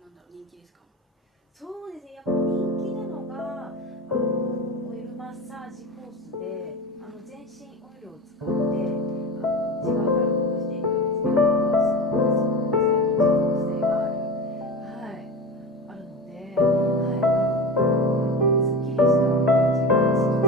なんだろう、人気ですか？そうですね、やっぱ人気なのがオイルマッサージコースで全身オイルを使って内側からほぐしていくんですけれども、すごく中毒性がある、はい、あるので、はい、すっきりした感じがします。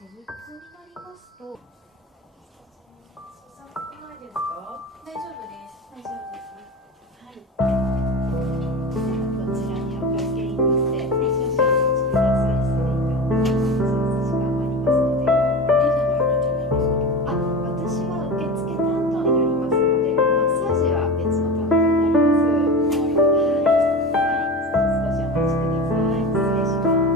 施術になりますと、寒くないですか？大丈夫です。大丈夫ですね。はい。こちらにお会計員として少々お待ちください。手術時間もありますので。レイさんもやるんじゃないですか？私は受付担当になりますので、マッサージは別の担当になります。はい。少しお待ちください。失礼します。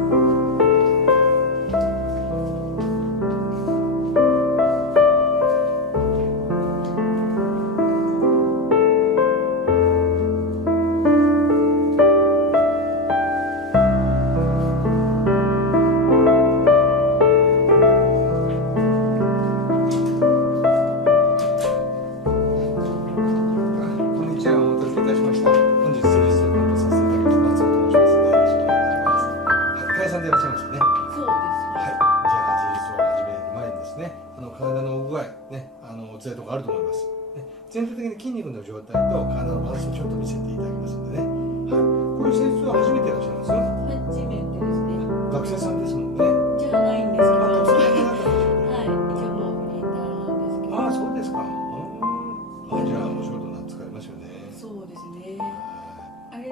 つらいところあると思います、ね、全体的に筋肉の状態と体のバランスをちょっと見せていただきますのでね、はい、こういう施術は初めていらっしゃいます？初めてですね。学生さんですもんね。じゃないんですけど、学生さんじゃなかったでしょうね。はい、一応もうフリーターなんですけど。ああ、そうですか。じゃあお仕事に使いますよね。そうですね。あれ、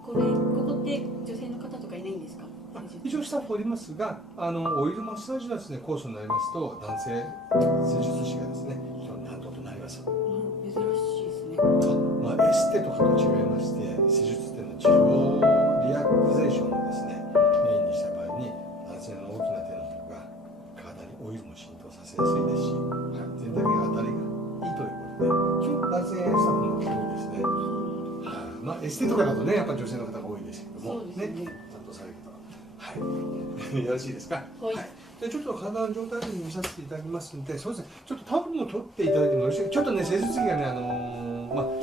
ここって女性の方とかいないんですか？一応スタッフおりますが、オイルマッサージのですね、コースになりますと男性施術師がですね、基本担当となります。珍しいですね。エステとかと違いまして、施術っていうのは治療リラクゼーションをですね、メインにした場合に男性の大きな手の方が体にオイルも浸透させやすいですし、はい、全体的に当たりがいいということで、基本男性スタッフの方が多いですね。はい、エステとかだとね、やっぱり女性の方が多いですけども、ね、担当される方は。はい、よろしいですか。はい。でちょっと体の状態に見させていただきますので、そうですね。ちょっとタオルも取っていただいてもよろしいですか。ちょっとね、施術着がね、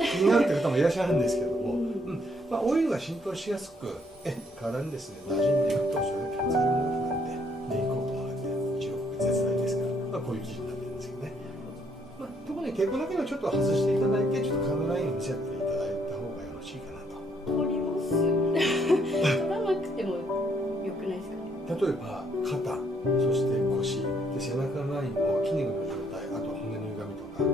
気になるという方もいらっしゃるんですけども、オイルが浸透しやすく、体にですね、馴染んでいくと、それだけ血流も良くなって、で、行こうと思って、治療絶大ですから、こういう記事になってるんですけどね。特に抵抗だけはちょっと外していただいて、ちょっと体のラインを見せていただいた方がよろしいかなと。取ります。取らなくてもよくないですか？例えば肩、そして腰で背中のラインを筋肉の状態、あと骨の歪みとか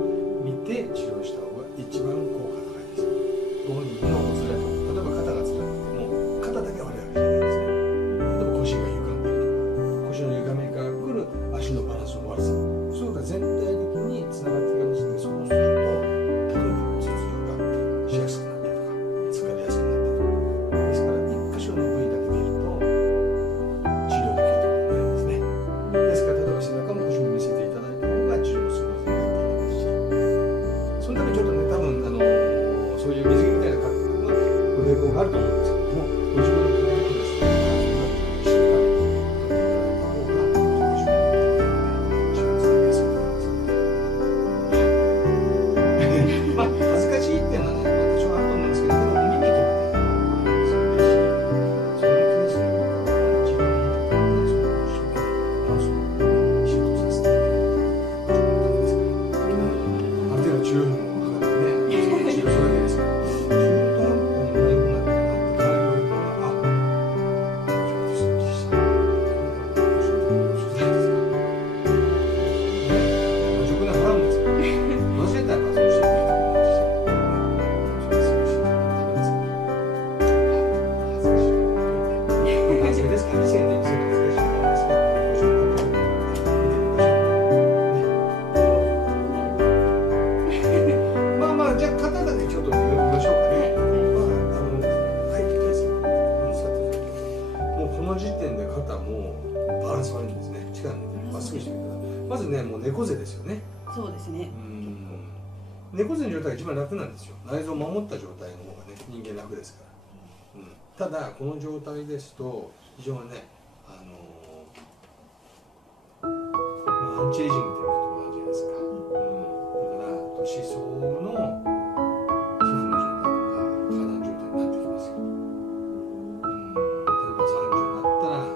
見て治療した方が一番効果高いです。ご本人のおつらいところ、例えば肩がつらくても肩だけ悪いわけじゃないですね。例えば腰が歪んでいるとか、腰の歪みからくる足のバランスの悪さ、そういうのが全体的につながってきますので、そうすると例えば頭痛がしやすくなったりとか疲れやすくなったりとか、ですから一箇所の部位だけ見ると治療できるところがないんですね。ですから例えば背中も腰も見せていただいた方が治療スムーズになっていきますし、そのためにちょっとね、多分そういう水着みたいな格好のご抵抗があると思うんですけども、ご自分の体をですね、しっかりと取っていただいた方がご自分の治療につなげやすくなりますので、恥ずかしいっていうのはね、多少あると思うんですけど、でも見に行けばね、そうですし、それを気にするよりかは自分のその一生懸命仕事させていただいて、ですから、ある程度治療費もかかってね、治療するわけですから、中途半端になるようになってずねもう猫背ですよね。そうですね。猫背の状態が一番楽なんですよ。内臓を守った状態の方がね人間楽ですから、ただこの状態ですと非常にねアンチエイジングっていう言葉あるじゃないですか、だから年相応の皮膚の状態とか体の状態になってきますよ、例えば30になったら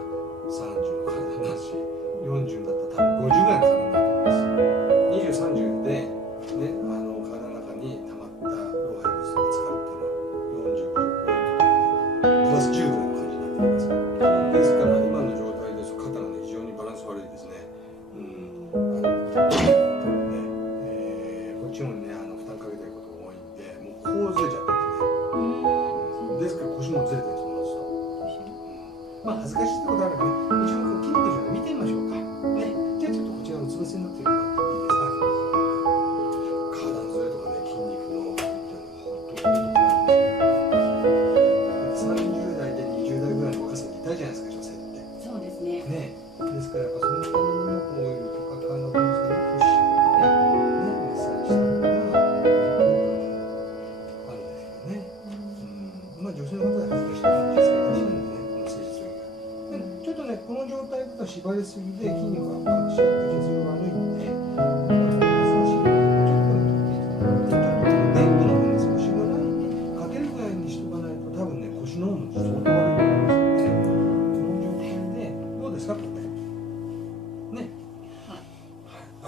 30の体になるし、40になったら多分50ぐらいの体になると思うんです。20、30でね、体の中に溜まった老廃物とか疲れっていうのは40、50、プラス10ぐらいの感じになってきますから。ですから今の状態ですと肩がね非常にバランス悪いですね。こっちもね負担かけてることが多いんで、もうこうずれちゃってるんですね。ですから腰もずれてるんですもん、まあ恥ずかしいってことあるからね、一応こう筋肉の状態見てみましょうかね。じゃあちょっとこちらのうつ伏せになってるのがいいですか。体のずれとかね、筋肉のほとんどなんですよ。30代で20代ぐらいの若さにいたじゃないですか、女性って。そうですね。ね、ですからやっぱそのためにはこういうとか体の分析をプッシュでね、マッサージした方が効果があるんですよね。まあ女性の方で恥ずかしいのは実際いらっしゃるんでね、この施術が。ちょっとね、この状態だと縛りすぎで筋肉が圧迫しちゃって血流が悪いんで、マッサージをちょっと取っていただいて、ちょっと電気の方に少しぐらいかけるぐらいにしとかないと多分ね、腰の方も相当悪いと思いますので、この状態でどうですかこれね。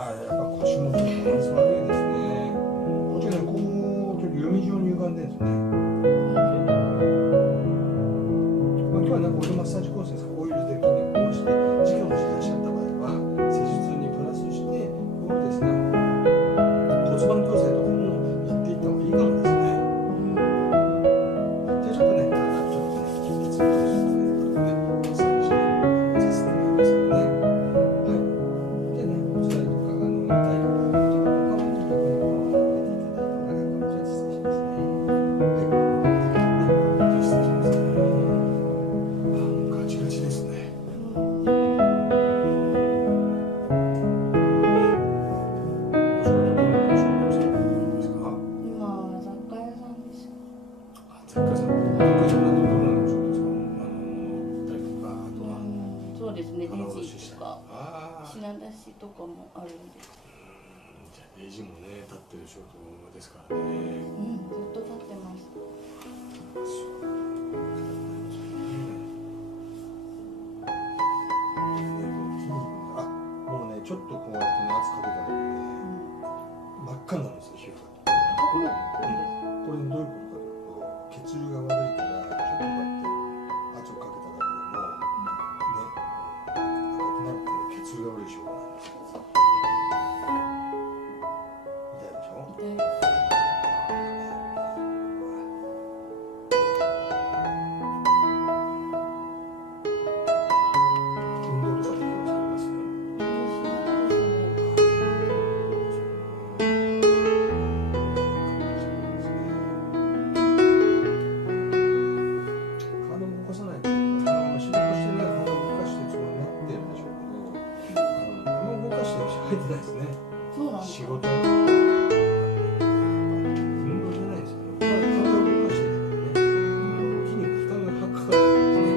やっぱ腰もちょっとバランス悪いですね。こっちね、こうちょっと弓状に歪んでるんですね。今日はね、オイルマッサージコースですから、オイルで筋肉をして事業をしていらっしゃった場合は施術にプラスしてこうですね、骨盤矯正とかもやっていった方がいいかもですね。じゃあちょっとね、ちょっとね、筋肉をね、マッサージしてさせてもらいますのでね。はい。じゃあね、お伝えとか痛いとか、ちょっとお顔に逆にこうやっていただいた方が、ちょっと失礼しますね。はい。じゃあ失礼しますね。ガチガチですね。お仕事どんなお仕事してるんですか？今は雑貨屋さんです。雑貨さんだとどんなお仕事ですか？売ったりとか、あとはそうですね。レ棚卸ジししたり。とかああ。品出しとかもあるんで。じゃあレジもね、立ってる仕事ですからね。ずっと立ってます。もうね、ちょっとこうやってね、圧かけただけで真っ赤になるんですよ、皮膚が。これどういうことかというと、血流が悪いから、ちょっとこうやって圧をかけただけでも、ね、赤くなって血流が悪い証拠なんですよ。痛いでしょ？痛い。運動とかできるされますね。体を動かさないと、仕事してね、体を動かしてそうなってるんでしょうけど、体を動かしてる人入ってないですね。そうなんですか。仕事運動じゃないですよね。体を動かしてるだけでね、筋肉負担がかかるんですね。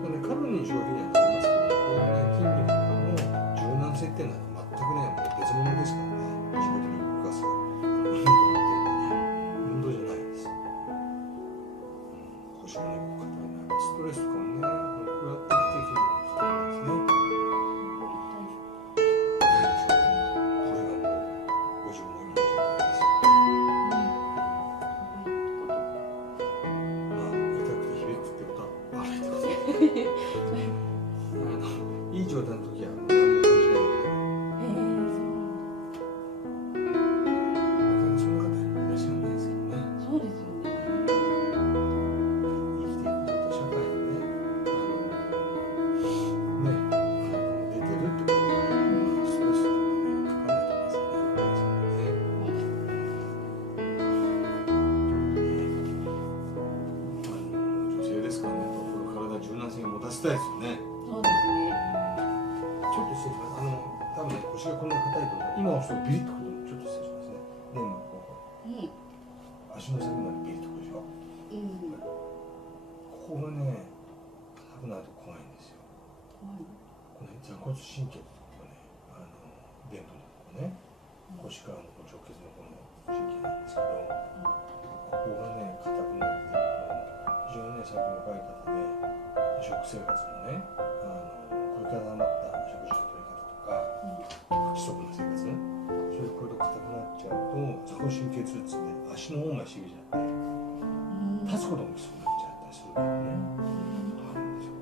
それね、カロリーの消費にはなりますけど、こういうね、筋肉とかの柔軟性っていうのは全くね、もう別物ですからね。仕事に動かす運動っていうのはね、運動じゃないです。腰もね、こう硬いな、ストレスとかもね、こうやってきて筋肉が負担なんですね。これがもうご自分の今の状態です。まあ、痛くて響くってことは悪いってことです。いい状態の時はもう何も感じないので、なかなかそんな方いらっしゃらないですけどね。そうですよね。生きていくと社会にね、出てるってことは、ストレスとかね、かかんないと思いますよね。女性ですからね、この体柔軟性を持たせたいですよね。そうですね。ちょっと失礼します。多分ね、腰がこんな硬いと、今押すとビリッとくるので、ちょっと失礼しますね。でも、足の先までビリッとくるでしょ。ここがね、硬くなると怖いんですよ。この座骨神経とかね、臀部のここね、腰からの直結のこの神経なんですけど、ここがね、硬くなって、非常にね、さっきの若い方で、食生活のね、これから余った食事の取り方とか、不規則な生活、それこれと硬くなっちゃうと、座骨神経痛っつって足の方までしびれちゃって、立つこともきつくなっちゃったりするからね。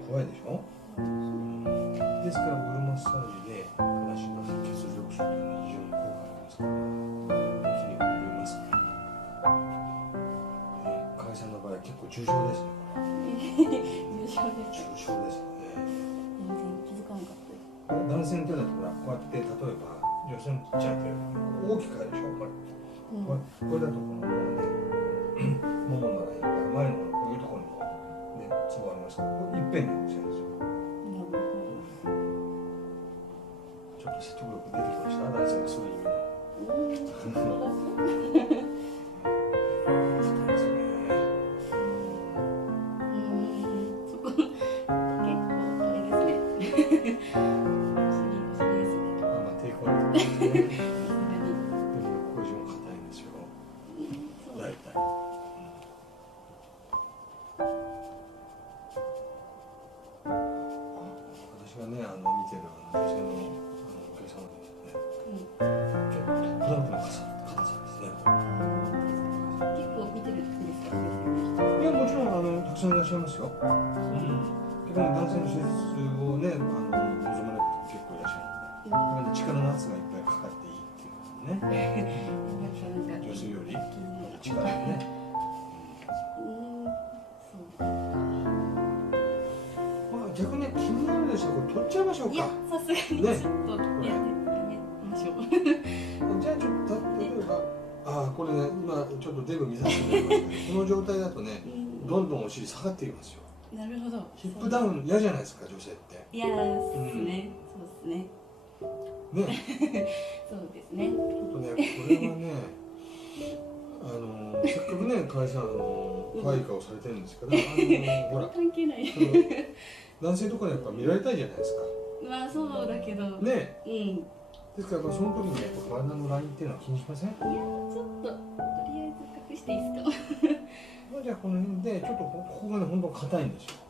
怖いでしょ。ですからオイルマッサージで正しい血流を良くするというのは非常に効果がありますから、筋肉が緩みますから。河合さんの場合は結構重症ですね。重症です。重症ですね。全然気づかなかったです。男性の手だとほらこうやって例えば女性のちっちゃい手大きく変えるでしょ。これだとこのもものラインから前のこういうところにもねツボありますから、これいっぺんに押せるんですよ。ちょっと説得力出てきました。男性がそういう意味の。硬いですね。そこ結構あれですね。不思議ですね。まあ抵抗あると思うんですね。でもこういうの硬いんですよ。大体。私がね見てる女性のお客様でね、結構トップダウンの硬さですね。結構見てるんですか？いやもちろんたくさんいらっしゃいますよ。結構男性の手術をね望まれる方結構いらっしゃる。だから力の圧がいっぱいかかっていいっていうことね。女性より力がね。逆に気になるでしょう。これ取っちゃいましょうか。いや、さすがにちょっと、やめましょう。じゃあちょっと例えば、これね、今ちょっとデブ見させてもらいますけど、この状態だとね、どんどんお尻下がっていきますよ。なるほど。ヒップダウン嫌じゃないですか、女性って。いや、そうですね。そうですね。ね。そうですね。ちょっとね、これはね、せっかくね、河合さん可愛い顔されてるんですけど、ほら。関係ない。男性とかにやっぱ見られたいじゃないですか。まあそうだけど。ね。うん。ですからその時に体のラインっていうのは気にしません？いやちょっととりあえず隠していいですか？じゃあこの辺でちょっとここがね本当硬いんですよ。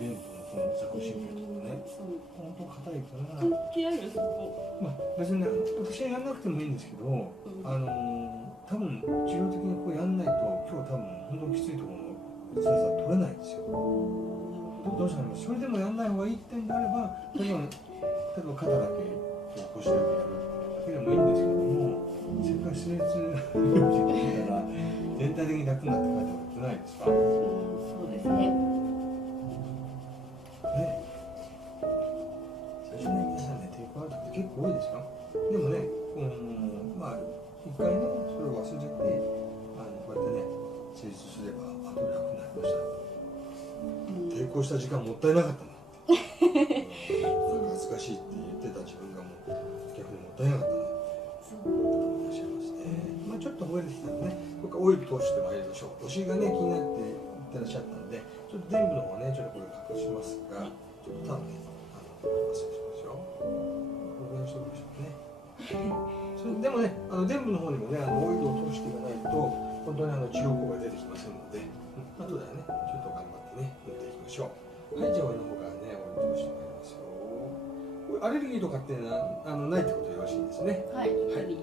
臀部のこの座骨神経とかね。本当硬いから。関係あるそこ。まあ別にね私はやんなくてもいいんですけど、多分治療的にこうやんないと今日多分本当にきついところの辛さ取れないんですよ。どうしたらそれでもやんない方がいいってんであれば、例えば肩だけ腰だけやるだけでもいいんですけども、せっかく施術療治だったら全体的に楽になって書いたわけじゃないですか。そうですね。最初ね皆さんね抵抗ある時結構多いですよ。でもね、まあ一回ねそれを忘れちゃってこうやってね施術すれば後で楽になりました。抵抗した時間もったいなかったなってなんか恥ずかしいって言ってた自分がもう逆にもったいなかったなって思ってらっしゃいますね。まあちょっと覚えてきたのでね、ここからオイル通してまいりましょう。お尻がね気になって言ってらっしゃったので、ちょっと臀部の方ねちょっとこれ隠しますが、ちょっと多分ね忘れしますよ。これにしておきましょうね。それでもね臀部の方にもねオイルを通していかないと本当に治療効果が出てきませんので、後ではねちょっと頑張ってね塗っていきましょう。はい、じゃあ俺の方からねオイル通してまいりますよ。これアレルギーとかっていうのはないってことでよろしいんですね。はい。はい。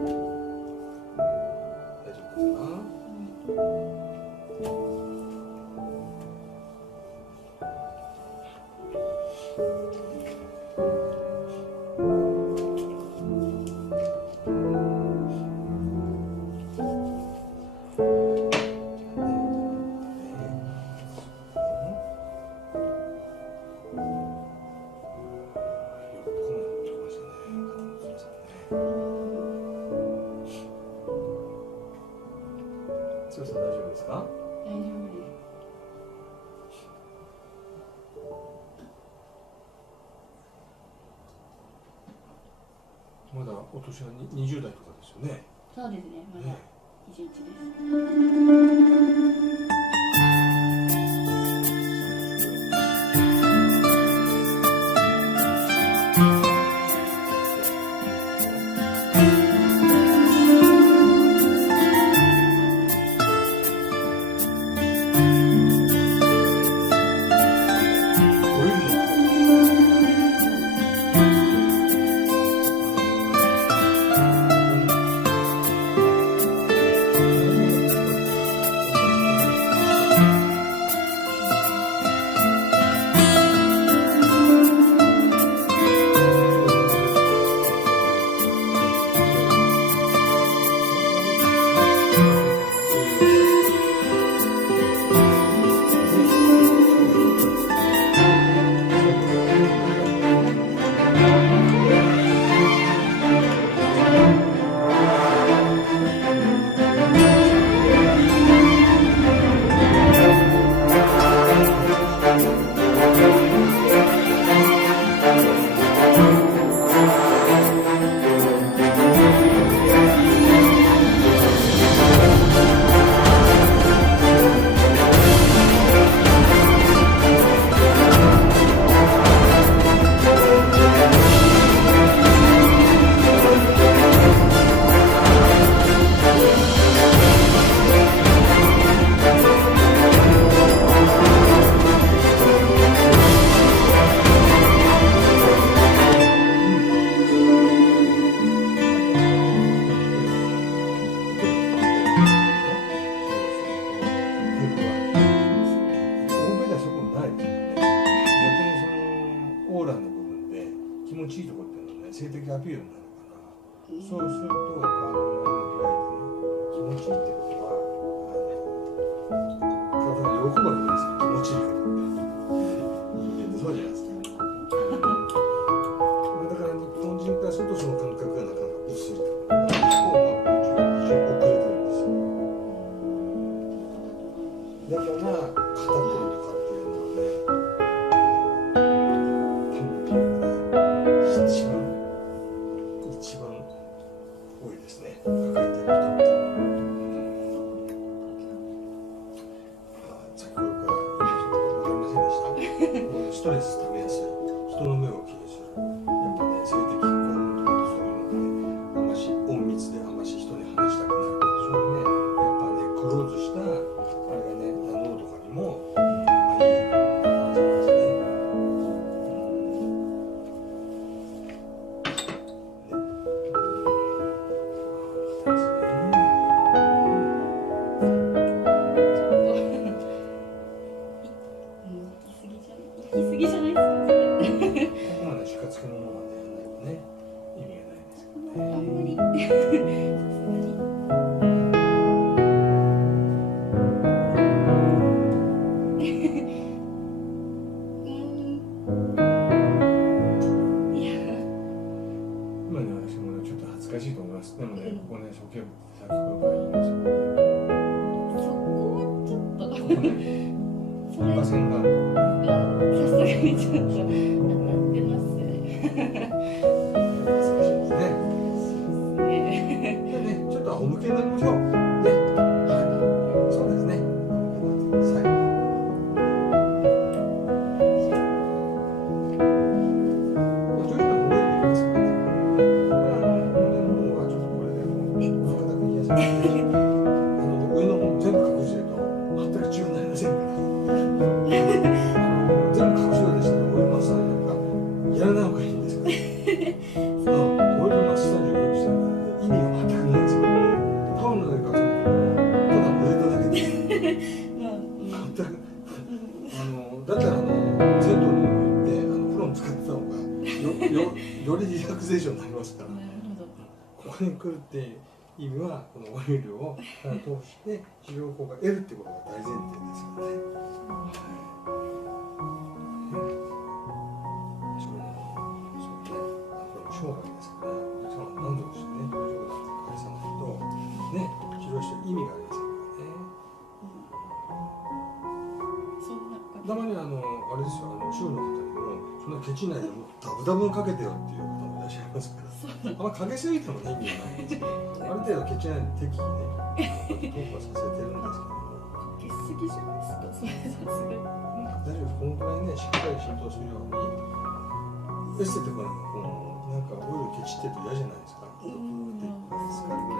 大丈夫かな。剛さん大丈夫ですか？大丈夫です。お年は20代とかですよね。そうですね、まだね21です。性的アピールになるから、そうすると門を開いてね、気持ちいいってことは体が喜ぶわけですよ。気持ちいいからって人間ってそうじゃないですか。だから日本人からするとその感覚がなかなか薄いと。日本は宇宙が非常に遅れてるんですよ。だから肩こりとかっていうのはね、一番多いですね。抱えてる人って。先ほどから分かりませんでした。ストレス溜めやすい、人の目を気にする。やっぱね、性的興奮とかそういうのがね、あんまし隠密であんまし人に話したくない。そういうね、やっぱね、クローズしたあれがね、脳とかにもあんまりいい話なんですね。行き過ぎじゃないですか、それ。ここまでしかつけのものまでやらないとね、意味がないですけどね。あんまり。さすがに。いや。今ね、私もね、ちょっと恥ずかしいと思います。でもね、ここね、処刑部って先ほどから言いましたけど、そこはちょっと。ここね、それ。赤線があるんだよね。さすがにちょっと。なってますね。恥ずかしいですね。ね。でね、ちょっと仰向けになりましょう。ね。はい。そうですね。最後。徐々に覚えていきますからね。これ胸の方はちょっとこれでもう、お腹だけ癒やされて、上の方全部隠してると全く違うになりませんから。全部隠しようとしたらオイルマッサージなんかやらない方がいいんですから。オイルマッサージをよくしたら意味が全くないんですよ。タオルの中にただ濡れただけで全くだったら銭湯に行って風呂に使ってた方がよりリラクゼーションになりますから。なるほど。ここに来るって意味はこのオイルを通して治療効果を得るってことが大前提ですからね。生涯ですから、お客様が満足してね、大丈夫だって返さないと、ね、治療してる意味がありませんからね。そんなたまにあれですよ、主婦の方にも、そんなケチないでもダブダブにかけてよっていう方もいらっしゃいますから。そうあんまかけすぎてもね意味がないんですけど、ある程度ケチない適宜ね投稿させてるんですけども、かけすぎじゃないですかそれさすがに。大丈夫、このくらいねしっかり浸透するようにエステとかにもこうなんかオイルケチってると嫌じゃないですか。使うぐらい